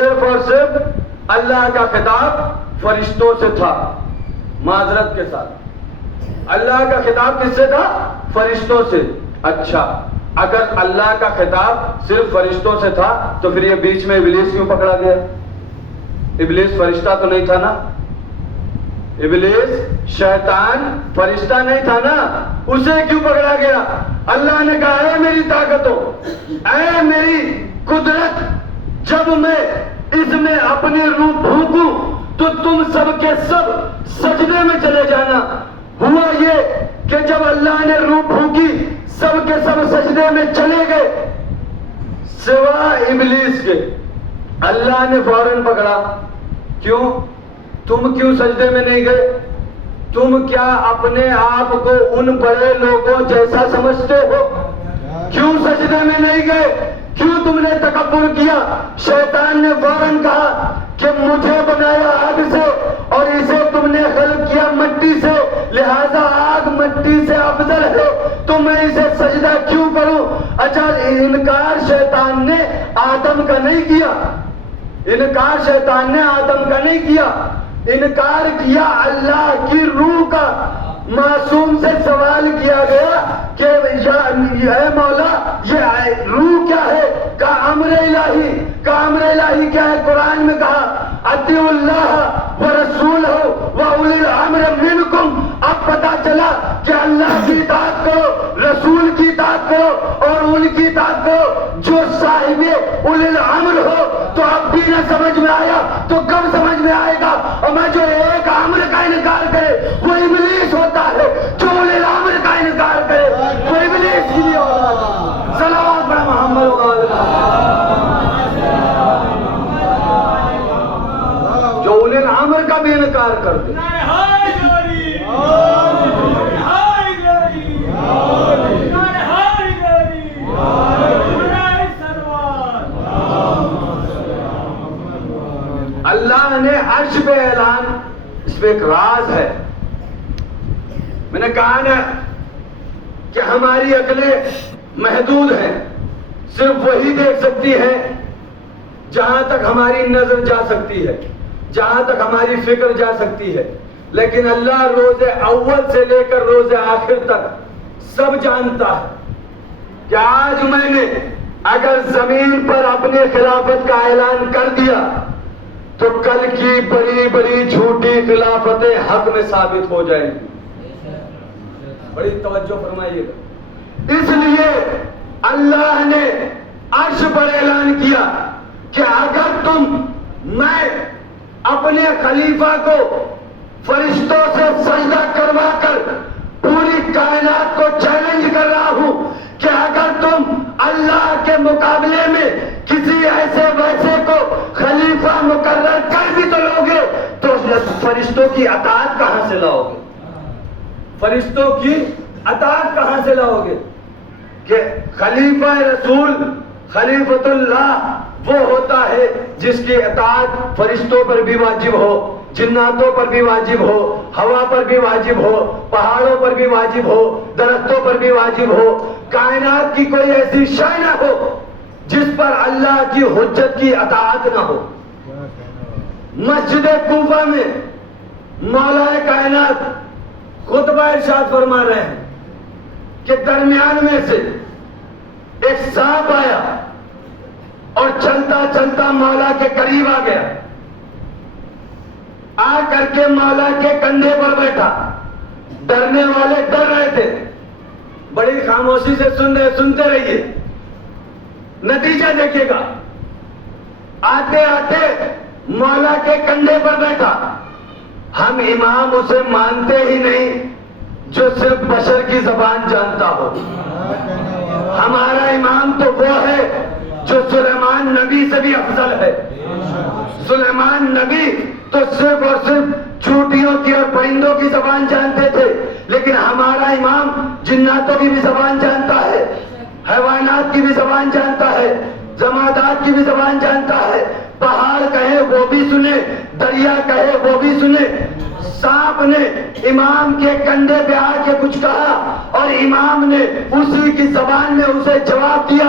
صرف اور صرف اللہ کا خطاب فرشتوں سے تھا. معذرت کے ساتھ اللہ کا خطاب کس سے تھا؟ فرشتوں سے. اچھا، اگر اللہ کا خطاب صرف فرشتوں سے تھا تو پھر یہ بیچ میں ابلیس کیوں پکڑا گیا؟ ابلیس فرشتہ تو نہیں تھا نا؟ ابلیس شیطان فرشتہ نہیں تھا نا؟ اسے کیوں پکڑا گیا؟ اللہ نے کہا اے میری طاقتوں، اے میری قدرت، جب میں اس میں اپنی روح پھونکوں تو تم سب کے سب سجدے میں چلے جانا. ہوا یہ کہ جب اللہ نے روح پھونکی سب کے سب سجدے میں چلے گئے سوائے ابلیس کے. اللہ نے فوراً پکڑا. کیوں؟ تم کیوں سجدے میں نہیں گئے؟ تم کیا اپنے آپ کو ان بڑے لوگوں جیسا سمجھتے ہو؟ کیوں سجدے میں نہیں گئے؟ کیوں تم نے تکبر کیا؟ شیطان نے فوراً کہا کہ مجھے بنایا آگ سے اور اسے تم نے خلق کیا مٹی سے، لہذا آگ مٹی سے افضل ہے تو میں اسے سجدہ کیوں کروں؟ اچھا، انکار شیطان نے آدم کا نہیں کیا. انکار شیطان نے آدم کا نہیں کیا، انکار کیا اللہ کی روح کا. معصوم سے سوال کیا گیا کہ اے مولا یہ روح کیا ہے؟ کہا امر الہی. کہا امر الہی کیا ہے؟ قرآن میں کہا اطیعوا اللہ ورسولہ واولی الامر منکم. اب پتا چلا کہ اللہ کی اطاعت کرو، رسول کی اطاعت کرو اور ان کی اطاعت کرو جو صاحب اولی الامر ہو. تو اب بھی نہ سمجھ میں آیا تو کب سمجھ میں آئے گا؟ اور میں جو ایک امر کا انکار کرے وہ ابلیس ہوتا ہے، جو اولی الامر کا انکار کرے وہ ابلیس کی اولاد ہے. صلوات بر محمد و آل جو اولی الامر کا بھی انکار کر دے. اللہ نے عرش پہ اعلان، اس پہ ایک راز ہے. میں نے کہا نا کہ ہماری عقلیں محدود ہیں، صرف وہی دیکھ سکتی ہے جہاں تک ہماری نظر جا سکتی ہے، جہاں تک ہماری فکر جا سکتی ہے. لیکن اللہ روز اول سے لے کر روز آخر تک سب جانتا ہے کہ آج میں نے اگر زمین پر اپنی خلافت کا اعلان کر دیا تو کل کی بڑی بڑی جھوٹی خلافتیں حق میں ثابت ہو جائیں گی. بڑی توجہ فرمائیے گا. اس لیے اللہ نے عرش پر اعلان کیا کہ اگر میں اپنے خلیفہ کو فرشتوں سے سجدہ کروا کر پوری کائنات کو چیلنج کر رہا ہوں کہ اگر تم اللہ کے مقابلے میں کسی ایسے ویسے کو خلیفہ مقرر کر بھی تو لوگے تو فرشتوں کی اطاعت کہاں سے لاؤ گے؟ فرشتوں کی اطاعت کہاں سے لاؤ گے؟ کہ خلیفہ رسول خلیفۃ اللہ وہ ہوتا ہے جس کی اطاعت فرشتوں پر بھی واجب ہو، جناتوں پر بھی واجب ہو، ہوا پر بھی واجب ہو، پہاڑوں پر بھی واجب ہو، درختوں پر بھی واجب ہو. کائنات کی کوئی ایسی شے نہ ہو جس پر اللہ کی حجت کی اطاعت نہ ہو. مسجد کوفہ میں مولا کائنات خطبہ ارشاد فرما رہے ہیں کہ درمیان میں سے ایک سانپ آیا اور چلتا چلتا مولا کے قریب آ گیا، آ کر کے مولا کے کندھے پر بیٹھا. ڈرنے والے ڈر رہے تھے. بڑی خاموشی سے سنتے رہیے، نتیجہ دیکھیے گا. آتے آتے مولا کے کندھے پر بیٹھا. ہم امام اسے مانتے ہی نہیں جو صرف بشر کی زبان جانتا ہو. ہمارا امام تو وہ ہے جو سلیمان نبی سے بھی افضل ہے. سلیمان نبی تو صرف اور صرف چوٹیوں کی اور پرندوں کی زبان جانتے تھے، لیکن ہمارا امام جناتوں کی بھی زبان جانتا ہے، حیوانات کی بھی زبان جانتا ہے، جمادات کی بھی زبان جانتا ہے. پہاڑ کہے وہ بھی سنے، دریا کہے وہ بھی سنے. سانپ نے امام کے کندھے پہ آ کے کچھ کہا اور امام نے اسی کی زبان میں اسے جواب دیا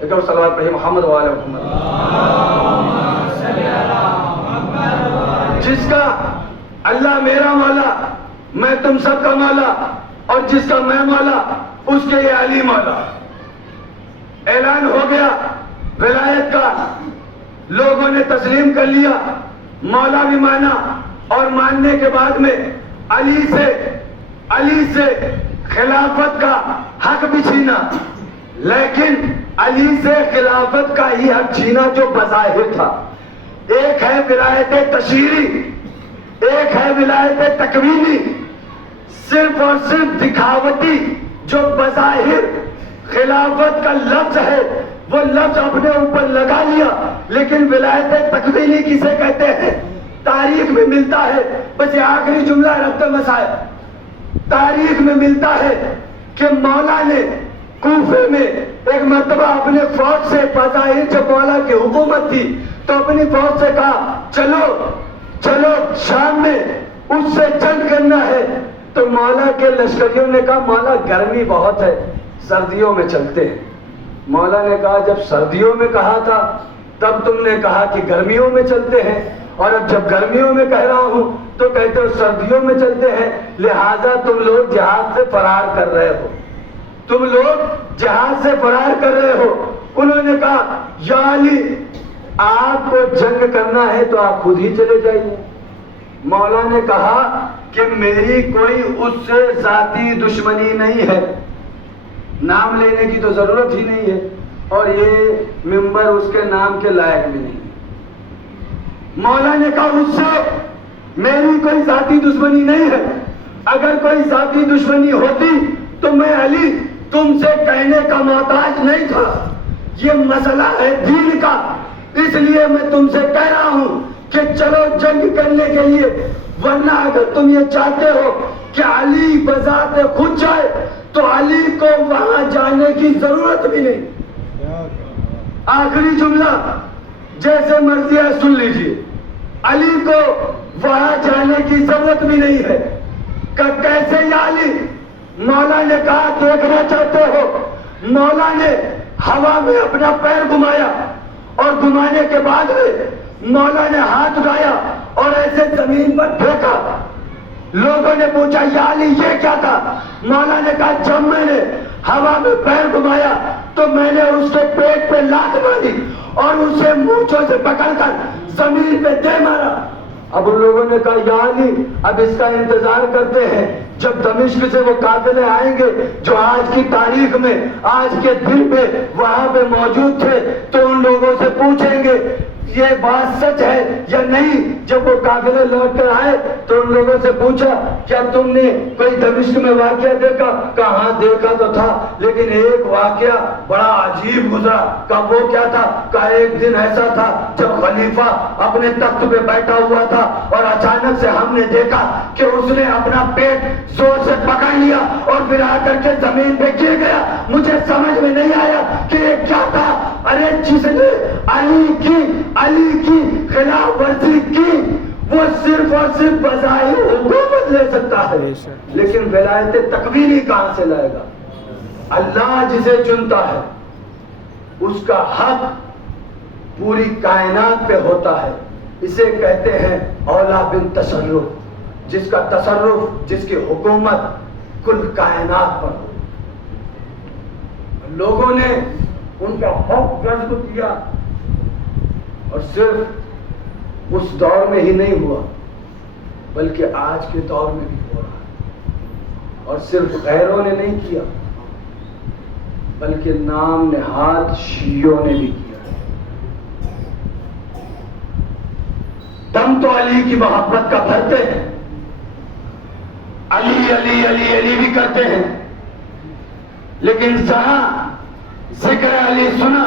ایک اور صلوات پڑھیے محمد وآل محمد. جس کا اللہ میرا مولا، میں تم سب کا مولا، اور جس کا میں مولا اس کے یہ علی مولا. اعلان ہو گیا ولایت کا، لوگوں نے تسلیم کر لیا، مولا بھی مانا، اور ماننے کے بعد میں علی سے خلافت کا حق بھی چھینا. لیکن علی سے خلافت کا ہی حق چھینا جو بظاہر تھا. ایک ہے ولایت تشریعی، ایک ہے ولایت تکوینی. صرف اور صرف دکھاوٹی جو بظاہر خلافت کا لفظ ہے وہ لفظ اپنے اوپر لگا لیا. لیکن ولایت تکوینی کسے کہتے ہیں؟ تاریخ میں ملتا ہے، بس یہ آخری جملہ ربط مسائل، تاریخ میں ملتا ہے کہ مولا نے کوفے میں ایک مرتبہ اپنے فوج سے، بظاہر جب مولا کی حکومت تھی تو اپنی فوج سے کہا چلو شام میں اس سے جنگ کرنا ہے. تو مولا کے لشکریوں نے کہا مولا گرمی بہت ہے، سردیوں میں چلتے ہیں. مولا نے کہا جب سردیوں میں کہا تھا تب تم نے کہا کہ گرمیوں میں چلتے ہیں، اور اب جب گرمیوں میں کہہ رہا ہوں تو کہتے ہو سردیوں میں چلتے ہیں. لہذا تم لوگ جہاد سے فرار کر رہے ہو، تم لوگ جہاد سے فرار کر رہے ہو. انہوں نے کہا یا علی آپ کو جنگ کرنا ہے تو آپ خود ہی چلے جائیے. مولا نے کہا کہ میری کوئی اس سے ذاتی دشمنی نہیں ہے، نام لینے کی تو ضرورت ہی نہیں ہے، اور یہ ممبر اس کے نام کے لائق بھی نہیں. مولا نے کہا اس سے میری کوئی ذاتی دشمنی نہیں ہے، اگر کوئی ذاتی دشمنی ہوتی تو میں علی تم سے کہنے کا محتاج نہیں تھا. یہ مسئلہ ہے دین کا، اس لیے میں تم سے کہہ رہا ہوں کہ چلو جنگ کرنے کے لیے. ورنہ اگر تم یہ چاہتے ہو کہ علی بذات خود جائے تو علی کو وہاں جانے کی ضرورت بھی نہیں. آخری جملہ جیسے مرضی ہے سن لیجیے، علی کو وہاں جانے کی ضرورت بھی نہیں ہے. کہ کیسے یا علی؟ مولا نے کہا دیکھنا چاہتے ہو؟ مولا نے ہوا میں اپنا پیر گھمایا، اور گھمانے کے بعد مولا نے ہاتھ اٹھایا اور ایسے زمین پر پھینکا. لوگوں نے پوچھا یا علی یہ کیا تھا؟ مولا نے کہا جب میں نے ہوا میں پیر گھمایا تو میں نے اس کے پیٹ پہ لات ماری اور اسے مونچھوں سے پکڑ کر زمین پہ دے مارا. اب ان لوگوں نے کہا یا علی اب اس کا انتظار کرتے ہیں جب دمشق سے وہ قافلے آئیں گے جو آج کی تاریخ میں، آج کے دن میں وہاں پہ موجود تھے، تو ان لوگوں سے پوچھیں گے یہ بات سچ ہے یا نہیں. جب وہ قافلے لوٹ کر آئے تو ان لوگوں سے پوچھا کیا تم نے کوئی دمشق میں واقعہ دیکھا؟ کہاں دیکھا تو تھا لیکن ایک واقعہ بڑا عجیب گزرا. کہ وہ کیا تھا؟ کہ ایک دن ایسا تھا جب خلیفہ اپنے تخت پہ بیٹھا ہوا تھا اور اچانک سے ہم نے دیکھا کہ اس نے اپنا پیٹ زور سے پکڑ لیا اور پھر آ کر کے زمین پہ گر گیا. مجھے سمجھ میں نہیں آیا کہ یہ کیا تھا. ارے جس نے علی کی خلاف ورزی کی وہ صرف اور صرف بظاہر حکومت لے سکتا ہے، لیکن ولایت تکوینی کہاں سے لائے گا؟ اللہ جسے چنتا ہے اس کا حق پوری کائنات پہ ہوتا ہے. اسے کہتے ہیں اولا بن تصرف، جس کا تصرف، جس کی حکومت کل کائنات پر ہو. لوگوں نے ان کا حق غصب کیا، اور صرف اس دور میں ہی نہیں ہوا بلکہ آج کے دور میں بھی ہو رہا ہے. اور صرف غیروں نے نہیں کیا بلکہ نام نہاد شیعوں نے بھی کیا. دم تو علی کی محبت کا بھرتے ہیں، علی علی علی علی بھی کرتے ہیں، لیکن جہاں ذکر علی سنا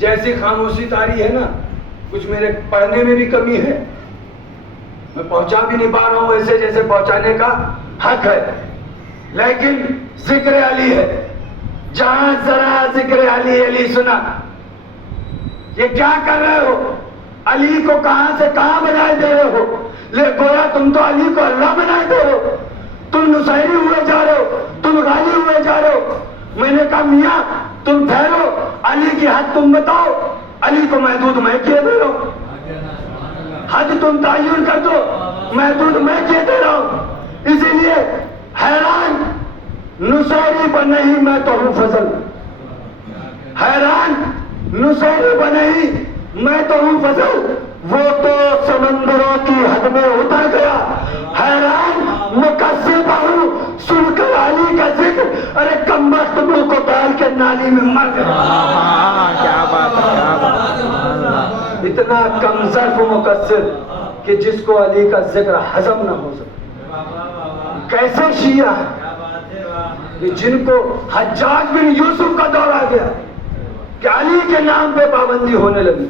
جیسی خاموشی طاری ہے نا، کچھ میرے پڑھنے میں بھی کمی ہے، میں پہنچا بھی نہیں پا رہا ہوں ایسے جیسے پہنچانے کا حق ہے، لیکن ذکر علی ہے. جہاں ذرا ذکر علی علی سنا، یہ کیا کر رہے ہو؟ علی کو کہاں سے کہاں بنائے دے رہے ہو؟ لے گویا تم تو علی کو اللہ بنائے دے رہے ہو. تم نصیری ہوئے جا رہے ہو، تم غالی ہوئے جا رہے ہو. میں نے کہا میاں تم ٹھہرو، علی کی حد تم بتاؤ، علی کو محدود میں کیے دے رہا ہوں، حد تم تعین کر دو، محدود میں کیے دے رہا ہوں۔ اسی لیے حیران نصیری بنہی میں تو ہوں فضل، حیران نصیری بنہی میں تو ہوں فضل، وہ تو سمندروں کی حد میں اتر گیا، حیران مکذب ہوں سن کر علی کا ذکر، ارے کم وقت منہ کو ڈال کے نالی میں مر گیا۔ کیا بات ہے، کیا بات ہے۔ اتنا کم ظرف مقصر کہ جس کو علی کا ذکر ہضم نہ ہو سکے۔ کیسے شیعہ کہ جن کو حجاج بن یوسف کا دور آ گیا کہ علی کے نام پہ پابندی ہونے لگی،